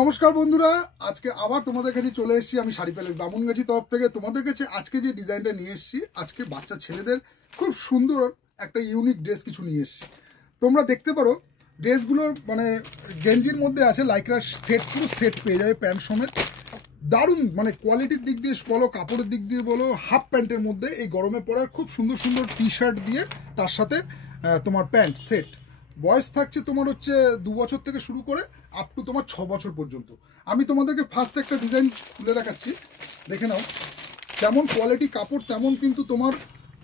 নমস্কার বন্ধুরা, আজকে আবার তোমাদের কাছে চলে এসেছি আমি শাড়ি প্যালেস বামুনগাছি তরফ থেকে। তোমাদের কাছে আজকে যে ডিজাইনটা নিয়ে এসেছি, আজকে বাচ্চা ছেলেদের খুব সুন্দর একটা ইউনিক ড্রেস কিছু নিয়ে এসেছি। তোমরা দেখতে পারো ড্রেসগুলোর মানে গেঞ্জির মধ্যে আছে লাইকরা সেট, পুরো সেট পেয়ে যাবে প্যান্ট সমেত। দারুণ মানে কোয়ালিটির দিক দিয়ে বলো, কাপড়ের দিক দিয়ে বলো, হাফ প্যান্টের মধ্যে এই গরমে পরার খুব সুন্দর সুন্দর টি শার্ট দিয়ে তার সাথে তোমার প্যান্ট সেট। বয়স থাকছে তোমার হচ্ছে 2 বছর থেকে শুরু করে আপ টু তোমার 6 বছর পর্যন্ত। আমি তোমাদেরকে ফার্স্ট একটা ডিজাইন খুলে দেখাচ্ছি, দেখে নাও। যেমন কোয়ালিটি কাপড় তেমন কিন্তু তোমার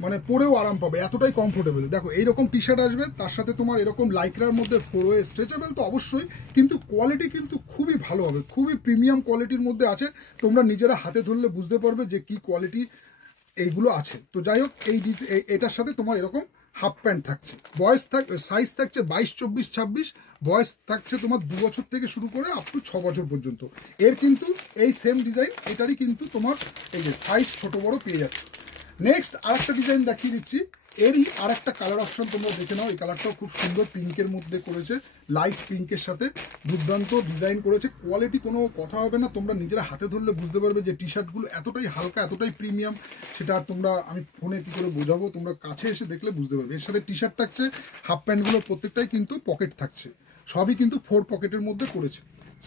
মানে পরেও আরাম পাবে, এতটাই কমফোর্টেবল। দেখো এইরকম টি শার্ট আসবে, তার সাথে তোমার এরকম লাইক্রার মধ্যে ফোরওয়ে স্ট্রেচেবল তো অবশ্যই, কিন্তু কোয়ালিটি কিন্তু খুবই ভালো হবে, খুবই প্রিমিয়াম কোয়ালিটির মধ্যে আছে। তোমরা নিজেরা হাতে ধরলে বুঝতে পারবে যে কি কোয়ালিটি এইগুলো আছে। তো যাই হোক, এটার সাথে তোমার এরকম হাফ প্যান্ট থাকছে। সাইজ থাকছে 22, 24, 26। বয়স থাকছে তোমার 2 বছর থেকে শুরু করে আপ টু 6 বছর পর্যন্ত। এর কিন্তু এই সেম ডিজাইন, এটারই কিন্তু তোমার এই যে সাইজ ছোট বড় পেয়ে যাচ্ছ। নেক্সট আরেকটা ডিজাইন দেখিয়ে দিচ্ছি, এরই আরেকটা কালার অপশন তোমরা দেখে নাও। এই কালারটাও খুব সুন্দর, পিঙ্কের মধ্যে করেছে, লাইট পিঙ্কের সাথে দুর্দান্ত ডিজাইন করেছে। কোয়ালিটি কোনো কথা হবে না, তোমরা নিজেরা হাতে ধরলে বুঝতে পারবে যে টি শার্টগুলো এতটাই হালকা, এতটাই প্রিমিয়াম, সেটা আর তোমরা আমি ফোনে কী করে বোঝাবো, তোমরা কাছে এসে দেখলে বুঝতে পারবে। এর সাথে টি শার্ট থাকছে, হাফ প্যান্টগুলো প্রত্যেকটাই কিন্তু পকেট থাকছে, সবই কিন্তু 4 পকেটের মধ্যে করেছে।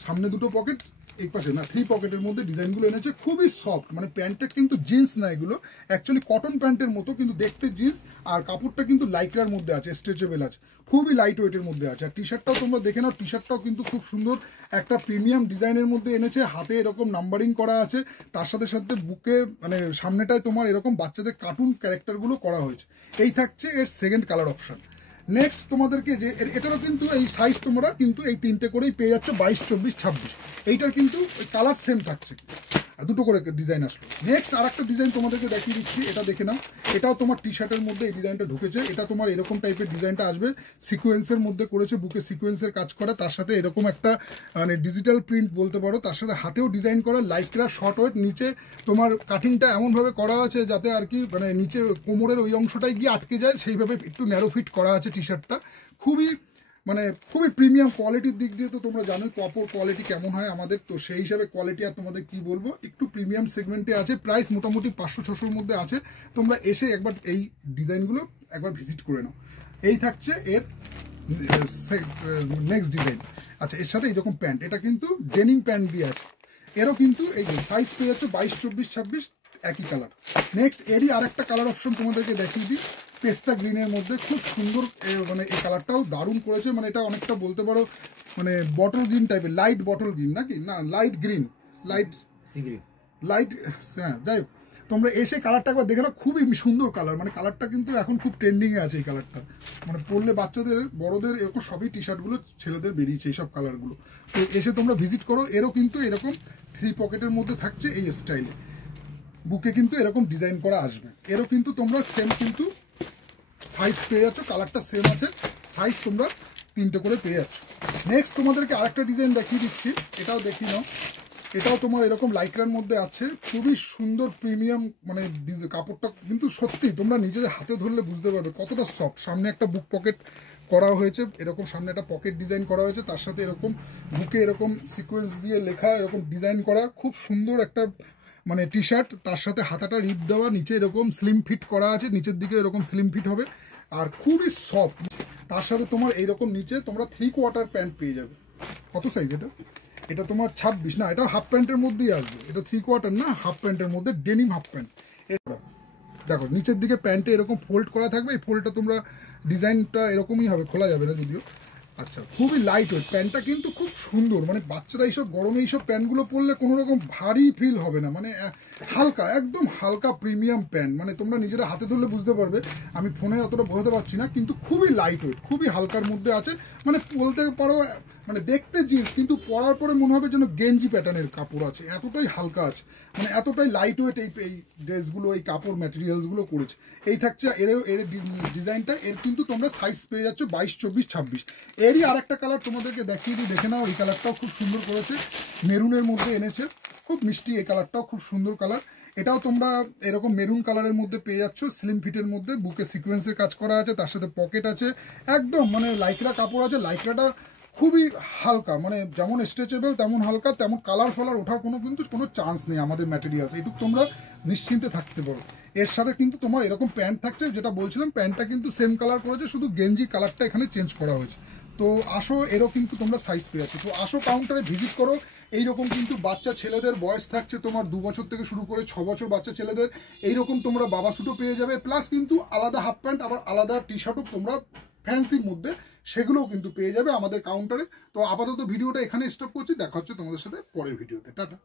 সামনে 2টো পকেট, এই পাশে না 3 পকেটের মধ্যে ডিজাইনগুলো এনেছে। খুবই সফট, মানে প্যান্টটা কিন্তু জিন্স না, এগুলো অ্যাকচুয়ালি কটন প্যান্টের মতো, কিন্তু দেখতে জিন্স। আর কাপড়টা কিন্তু লাইক্রার মধ্যে আছে, স্ট্রেচেবল আছে, খুবই লাইট ওয়েটের মধ্যে আছে। আর টি শার্টটাও তোমরা দেখে নাও, টি শার্টটাও কিন্তু খুব সুন্দর একটা প্রিমিয়াম ডিজাইনের মধ্যে এনেছে। হাতে এরকম নাম্বারিং করা আছে, তার সাথে সাথে বুকে মানে সামনেটায় তোমার এরকম বাচ্চাদের কার্টুন ক্যারেক্টারগুলো করা হয়েছে। এই থাকছে এর সেকেন্ড কালার অপশন। নেক্সট তোমাদেরকে যে এটারও কিন্তু এই সাইজ তোমরা কিন্তু এই 3টে করেই পেয়ে যাচ্ছ, 22, 24, 26। এইটার কিন্তু কালার সেম থাকছে, 2টো করে ডিজাইন আসলো। নেক্সট আর একটা ডিজাইন তোমাদেরকে দেখিয়ে দিচ্ছি, এটা দেখে নাও। এটাও তোমার টি শার্টের মধ্যে এই ডিজাইনটা ঢুকেছে। এটা তোমার এরকম টাইপের ডিজাইনটা আসবে, সিকোয়েন্সের মধ্যে করেছে, বুকে সিকোয়েন্সের কাজ করা, তার সাথে এরকম একটা মানে ডিজিটাল প্রিন্ট বলতে পারো, তার সাথে হাতেও ডিজাইন করা, লাইকরা শর্ট ওয়েট। নিচে তোমার কাটিংটা এমনভাবে করা আছে যাতে আর কি মানে নিচে কোমরের ওই অংশটাই গিয়ে আটকে যায়, সেইভাবে একটু ন্যারো ফিট করা আছে টি শার্টটা। খুবই প্রিমিয়াম কোয়ালিটির দিক দিয়ে তো তোমরা জানো কাপড় কোয়ালিটি কেমন হয় আমাদের, তো সেই হিসাবে কোয়ালিটি আর তোমাদের কি বলবো, একটু প্রিমিয়াম সেগমেন্টে আছে। প্রাইস মোটামুটি 500-600-র মধ্যে আছে। তোমরা এসে একবার এই ডিজাইনগুলো একবার ভিজিট করে নাও। এই থাকছে এর নেক্সট ডিজাইন। আচ্ছা, এর সাথে এইরকম প্যান্ট, এটা কিন্তু ডেনিম প্যান্ট দিয়ে আছে। এরও কিন্তু এই যে সাইজ পেয়ে যাচ্ছে 22, 24, 26, একই কালার। নেক্সট এরই আরেকটা কালার অপশন তোমাদেরকে দেখিয়ে দিই, পেস্তা গ্রিনের মধ্যে খুব সুন্দর। মানে এই কালারটাও দারুণ করেছে, মানে এটা অনেকটা বলতে পারো মানে বটল গ্রিন টাইপের, লাইট বটল গ্রিন নাকি না, লাইট গ্রিন, লাইট হ্যাঁ। যাই হোক, তোমরা এসে কালারটা একবার দেখে নাও, খুবই সুন্দর কালার। মানে কালারটা কিন্তু এখন খুব ট্রেন্ডিংয়ে আছে এই কালারটা, মানে পরলে বাচ্চাদের বড়দের এরকম সবই টি শার্টগুলো ছেলেদের বেরিয়েছে এইসব কালারগুলো। তো এসে তোমরা ভিজিট করো। এরও কিন্তু এরকম 3 পকেটের মধ্যে থাকছে এই স্টাইলে, বুকে কিন্তু এরকম ডিজাইন করা আসবে। এরও কিন্তু তোমরা সেম কিন্তু সাইজ পেয়ে যাচ্ছ, কালারটা সেম আছে, সাইজ তোমরা 3টে করে পেয়ে যাচ্ছ। নেক্সট তোমাদেরকে আরেকটা ডিজাইন দেখিয়ে দিচ্ছি, এটাও দেখিয়ে নাও। এটাও তোমার এরকম লাইক্রার মধ্যে আছে, খুবই সুন্দর প্রিমিয়াম মানে কাপড়টা কিন্তু সত্যি তোমরা নিজেদের হাতে ধরলে বুঝতে পারবে কতটা সফট। সামনে একটা বুক পকেট করা হয়েছে, এরকম সামনে একটা পকেট ডিজাইন করা হয়েছে, তার সাথে এরকম বুকে এরকম সিকোয়েন্স দিয়ে লেখা, এরকম ডিজাইন করা, খুব সুন্দর একটা মানে টি শার্ট। তার সাথে হাতাটা রিপ দেওয়া, নিচে এরকম স্লিম ফিট করা আছে, নিচের দিকে এরকম স্লিম ফিট হবে, আর খুবই সফট। তার সাথে তোমার এইরকম নিচে তোমরা 3 কোয়ার্টার প্যান্ট পেয়ে যাবে। কত সাইজ এটা? এটা তোমার 26 না, এটা হাফ প্যান্টের মধ্যেই আসবে। এটা 3 কোয়ার্টার না, হাফ প্যান্টের মধ্যে ডেনিম হাফ প্যান্ট। এটা দেখো নিচের দিকে প্যান্টে এরকম ফোল্ড করা থাকবে, এই ফোল্ডটা তোমরা ডিজাইনটা এরকমই হবে, খোলা যাবে না যদিও। আচ্ছা, খুবই লাইট ওয়েট প্যান্টটা, কিন্তু খুব সুন্দর। মানে বাচ্চারা এইসব গরমে এইসব প্যান্টগুলো পরলে কোনো রকম ভারী ফিল হবে না, মানে হালকা, একদম হালকা প্রিমিয়াম প্যান্ট। মানে তোমরা নিজেরা হাতে ধরলে বুঝতে পারবে, আমি ফোনে অতটা বোঝাতে পারছি না, কিন্তু খুবই লাইট ওয়েট, খুবই হালকার মধ্যে আছে। মানে বলতে পারো মানে দেখতে জিন্স, কিন্তু পরার পরে মনে হবে যেন গেঞ্জি প্যাটার্নের কাপড় আছে, এতটাই হালকা আছে, মানে এতটাই লাইট ওয়েট এই ড্রেসগুলো, এই কাপড় ম্যাটেরিয়ালসগুলো করেছে। এই থাকছে এর ডিজাইনটা। এর কিন্তু তোমরা সাইজ পেয়ে যাচ্ছ 22, 24, 26। এরই আরেকটা কালার তোমাদেরকে দেখিয়ে দিই, দেখে নাও। এই কালারটাও খুব সুন্দর করেছে, মেরুনের মধ্যে এনেছে, খুব মিষ্টি। এই কালারটাও খুব সুন্দর কালার। এটাও তোমরা এরকম মেরুন কালারের মধ্যে পেয়ে যাচ্ছ, স্লিম ফিটের মধ্যে, বুকে সিকোয়েন্সের কাজ করা আছে, তার সাথে পকেট আছে, একদম মানে লাইক্রা কাপড় আছে। লাইক্রাটা খুবই হালকা, মানে যেমন স্ট্রেচেবল তেমন হালকা, তেমন কালার ফালার ওঠার কোনো চান্স নেই আমাদের ম্যাটেরিয়ালস, এইটুকু তোমরা নিশ্চিন্তে থাকতে পারো। এর সাথে কিন্তু তোমার এরকম প্যান্ট থাকছে, যেটা বলছিলাম প্যান্টটা কিন্তু সেম কালার করেছে, শুধু গেঞ্জি কালারটা এখানে চেঞ্জ করা হয়েছে। তো আসো, এরও কিন্তু তোমরা সাইজ পেয়ে আছো। তো আসো কাউন্টারে ভিজিট করো। এইরকম কিন্তু বাচ্চা ছেলেদের বয়স থাকছে তোমার 2 বছর থেকে শুরু করে 6 বছর বাচ্চা ছেলেদের, এইরকম তোমরা বাবা স্যুটও পেয়ে যাবে, প্লাস কিন্তু আলাদা হাফ প্যান্ট আবার আলাদা টি শার্টও তোমরা ফ্যান্সির মধ্যে সেগুলোও কিন্তু পেয়ে যাবে আমাদের কাউন্টারে। তো আপাতত ভিডিওটা এখানে স্টপ করছি, দেখা হচ্ছে তোমাদের সাথে পরের ভিডিওতে। টাটা।